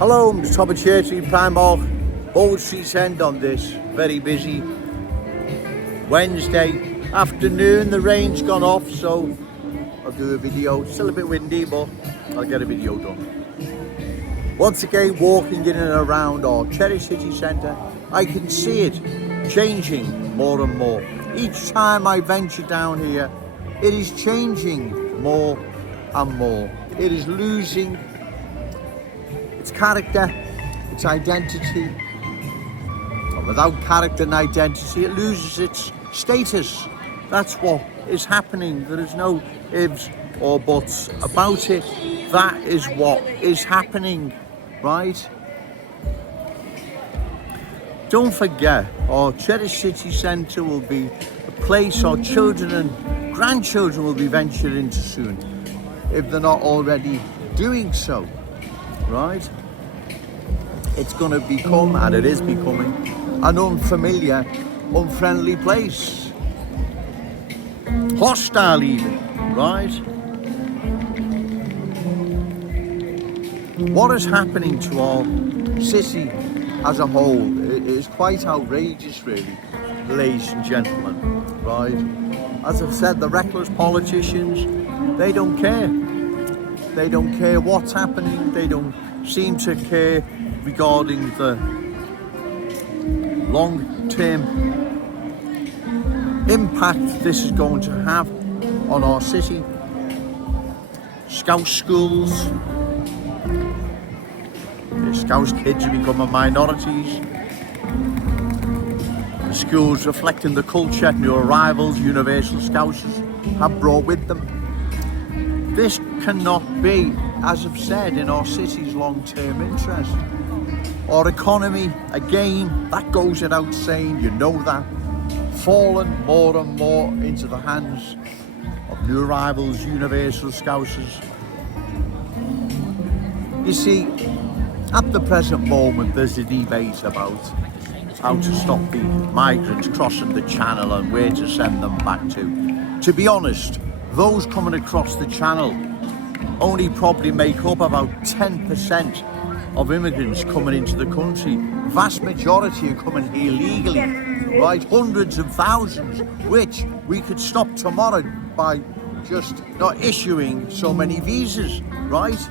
Hello, I'm top of Cherished Primark, Bold Street End on this very busy Wednesday afternoon. The rain's gone off, so I'll do a video. Still a bit windy, but I'll get a video done. Once again, walking in and around our Cherished City Centre, I can see it changing more and more. Each time I venture down here, it is changing more and more. It is losing its character, its identity. And without character and identity, it loses its status. That's what is happening. There is no ifs or buts about it. That is what is happening, right? Don't forget, our Cherished City Centre will be a place our children and grandchildren will be venturing into soon, if they're not already doing so. Right? It's going to become, and it is becoming, an unfamiliar, unfriendly place. Hostile even, right? What is happening to our city as a whole is quite outrageous, really, ladies and gentlemen, right? As I've said, the reckless politicians, they don't care. They don't care what's happening. They don't seem to care regarding the long-term impact this is going to have on our city. Scouse schools, the Scouse kids are becoming minorities. The schools reflecting the culture new arrivals universal Scousers have brought with them. This cannot be, as I've said, in our city's long-term interest. Our economy, again, that goes without saying, you know that, fallen more and more into the hands of new arrivals, universal Scousers. You see, at the present moment, there's a debate about how to stop the migrants crossing the channel and where to send them back to. To be honest, those coming across the channel only probably make up about 10% of immigrants coming into the country. Vast majority are coming here legally, right? Hundreds of thousands, which we could stop tomorrow by just not issuing so many visas, right?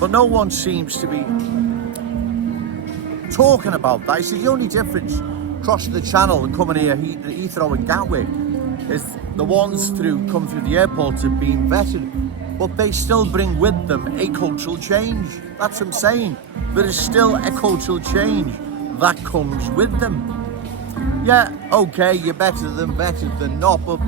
But no one seems to be talking about that. It's the only difference crossing the channel and coming here, Heathrow and Gatwick, is the ones come through the airports have been vetted, but they still bring with them a cultural change. That's what I'm saying. There is still a cultural change that comes with them. Yeah, okay, you're better than not, but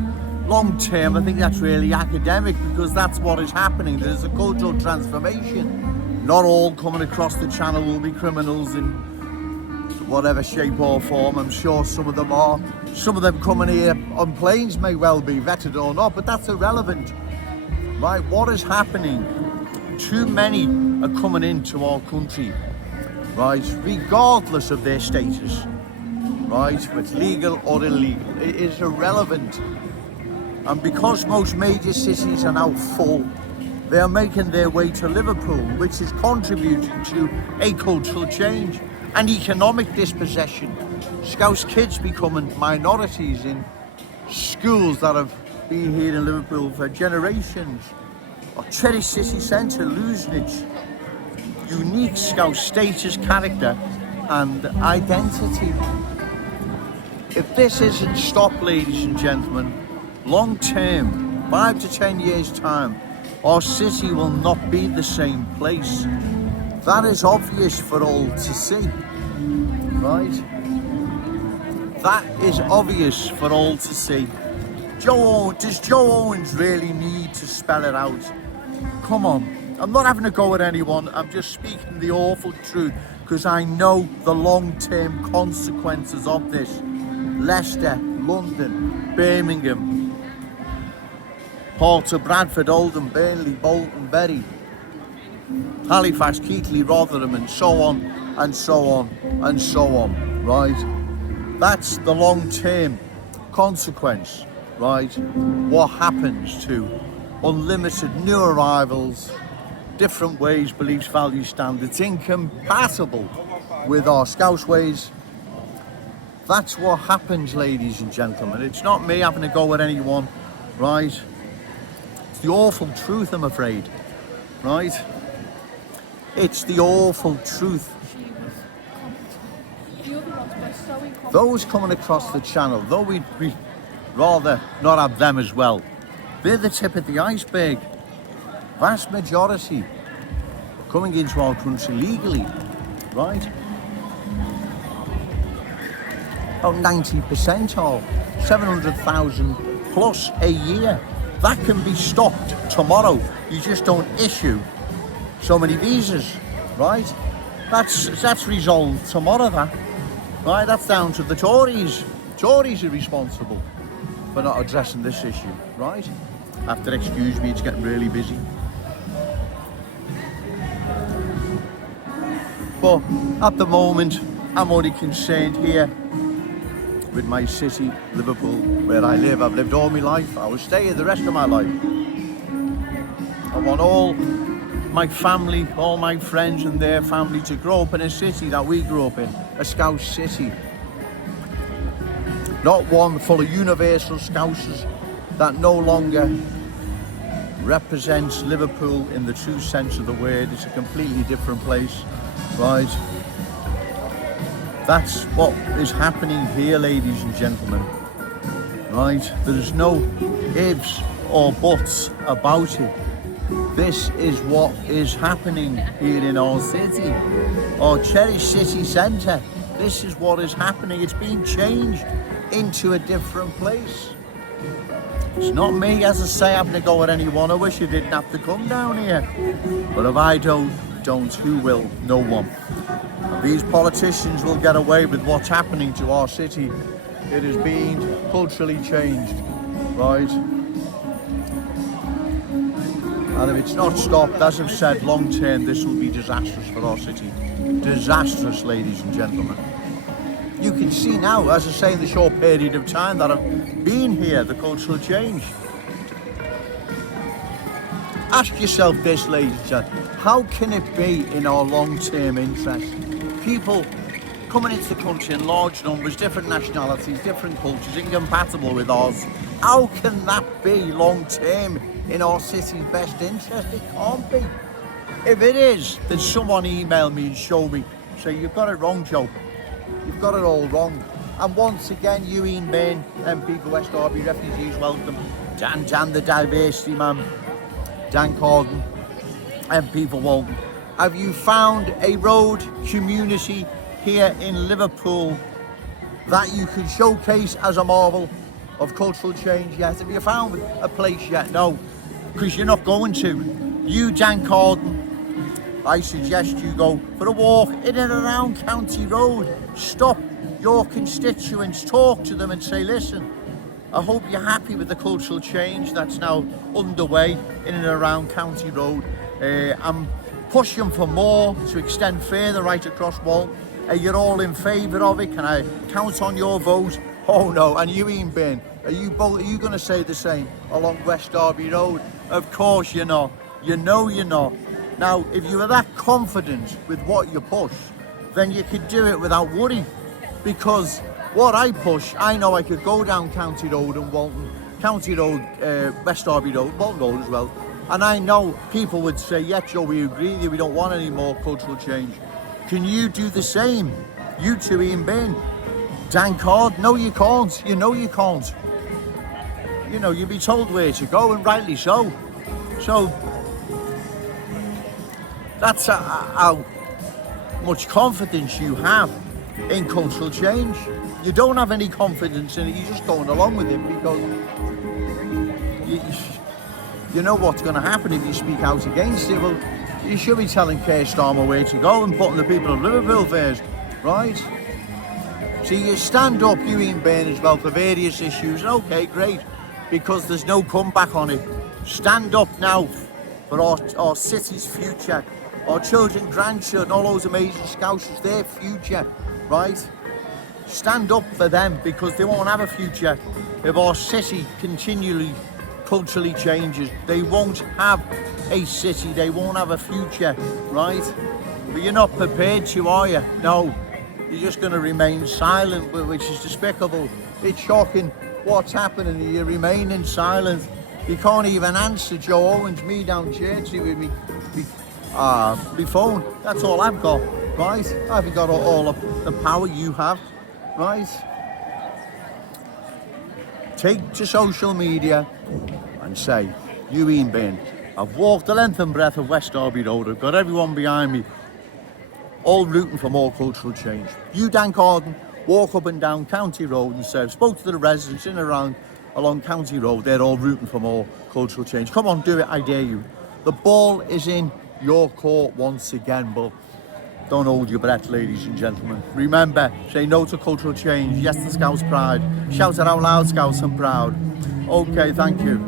long term, I think that's really academic, because that's what is happening. There's a cultural transformation. Not all coming across the channel will be criminals in whatever shape or form. I'm sure some of them are. Some of them coming here on planes may well be vetted or not, but that's irrelevant. Right, what is happening? Too many are coming into our country, right, regardless of their status, right, if it's legal or illegal, it is irrelevant. And because most major cities are now full, they are making their way to Liverpool, which is contributing to a cultural change, an economic dispossession. Scouse kids becoming minorities in schools that have been here in Liverpool for generations. Our Cherished City Centre losing its unique Scouse status, character and identity. If this isn't stopped, ladies and gentlemen, long term, 5 to 10 years time, our city will not be the same place. That is obvious for all to see, right? That is obvious for all to see. Does Joe Owens really need to spell it out? Come on, I'm not having a go at anyone, I'm just speaking the awful truth, because I know the long-term consequences of this. Leicester, London, Birmingham, parts of Bradford, Oldham, Burnley, Bolton, Bury, Halifax, Keighley, Rotherham, and so on, and so on, and so on, right? That's the long-term consequence, right? What happens to unlimited new arrivals, different ways, beliefs, values, standards, incompatible with our Scouse ways. That's what happens, ladies and gentlemen. It's not me having to go at anyone, right? It's the awful truth, I'm afraid, right? It's the awful truth. Those coming across the channel, though we'd rather not have them as well, they're the tip of the iceberg. Vast majority coming into our country legally, right? About 90% are 700,000 plus a year. That can be stopped tomorrow. You just don't issue so many visas, right? That's resolved tomorrow, that. Right, that's down to the Tories. Tories are responsible for not addressing this issue, right? Have to excuse me, it's getting really busy. But at the moment, I'm only concerned here with my city, Liverpool, where I live. I've lived all my life. I will stay here the rest of my life. I want all my family, all my friends and their family to grow up in a city that we grew up in, a Scouse city. Not one full of universal Scousers that no longer represents Liverpool in the true sense of the word. It's a completely different place, right? That's what is happening here, ladies and gentlemen, right? There's no ifs or buts about it. This is what is happening here in our city, our Cherished city centre. This is what is happening. It's being changed into a different place. It's not me, as I say, having to go at anyone. I wish you didn't have to come down here. But if I don't, who will? No one. And these politicians will get away with what's happening to our city. It is being culturally changed, right? And if it's not stopped, as I've said, long term, this will be disastrous for our city. Disastrous, ladies and gentlemen. You can see now, as I say, in the short period of time that I've been here, the cultural change. Ask yourself this, ladies and gentlemen, how can it be in our long-term interest? People coming into the country in large numbers, different nationalities, different cultures, incompatible with ours. How can that be long-term in our city's best interest? It can't be. If it is, then someone email me and show me. Say, you've got it wrong, Joe. You've got it all wrong. And once again, you, Ian Bain, MP for West Derby, refugees welcome. Dan, the diversity man. Dan Corden, MP for Walton. Have you found a road community here in Liverpool that you can showcase as a marvel of cultural change yet? Have you found a place yet? No, because you're not going to. You, Dan Corden, I suggest you go for a walk in and around County Road. Stop your constituents, talk to them and say, listen, I hope you're happy with the cultural change that's now underway in and around County Road. I'm pushing for more to extend further right across Walton. You're all in favour of it. Can I count on your vote? Oh no. And you, Ian Bain, are you going to say the same along West Derby Road? Of course you're not. You know you're not. Now, if you were that confident with what you push, then you could do it without worry. Because what I push, I know I could go down County Road and Walton, County Road, West Derby Road, Walton Road as well. And I know people would say, yeah, Joe, we agree with you, we don't want any more cultural change. Can you do the same? You two, Ian Bain, Dan Card? No, you can't. You know you can't. You know, you'll be told where to go, and rightly so. So, that's how much confidence you have in cultural change. You don't have any confidence in it, you're just going along with it because you know what's going to happen if you speak out against it. Well, you should be telling Keir Starmer where to go and putting the people of Liverpool first, right? So you stand up, you, Ian Bain, as well, for various issues, and okay, great, because there's no comeback on it. Stand up now for our city's future, our children, grandchildren, all those amazing Scousers, their future, right? Stand up for them, because they won't have a future if our city continually culturally changes, they won't have a city, they won't have a future, right? But you're not prepared to, are you? No, you're just going to remain silent, which is despicable. It's shocking what's happening. You're remaining silent. You can't even answer Joe Owens, me down Churchy with me phone. That's all I've got, right? I haven't got all of the power you have, right? Take to social media and say, you Ian Byrne, I've walked the length and breadth of West Derby Road, I've got everyone behind me, all rooting for more cultural change. You, Dan Carden, walk up and down County Road and say, I've spoke to the residents in and around along County Road, they're all rooting for more cultural change. Come on, do it, I dare you. The ball is in your court once again, but don't hold your breath, ladies and gentlemen. Remember, say no to cultural change, yes to Scouse pride. Shout it out loud, Scouse and proud. Okay, thank you.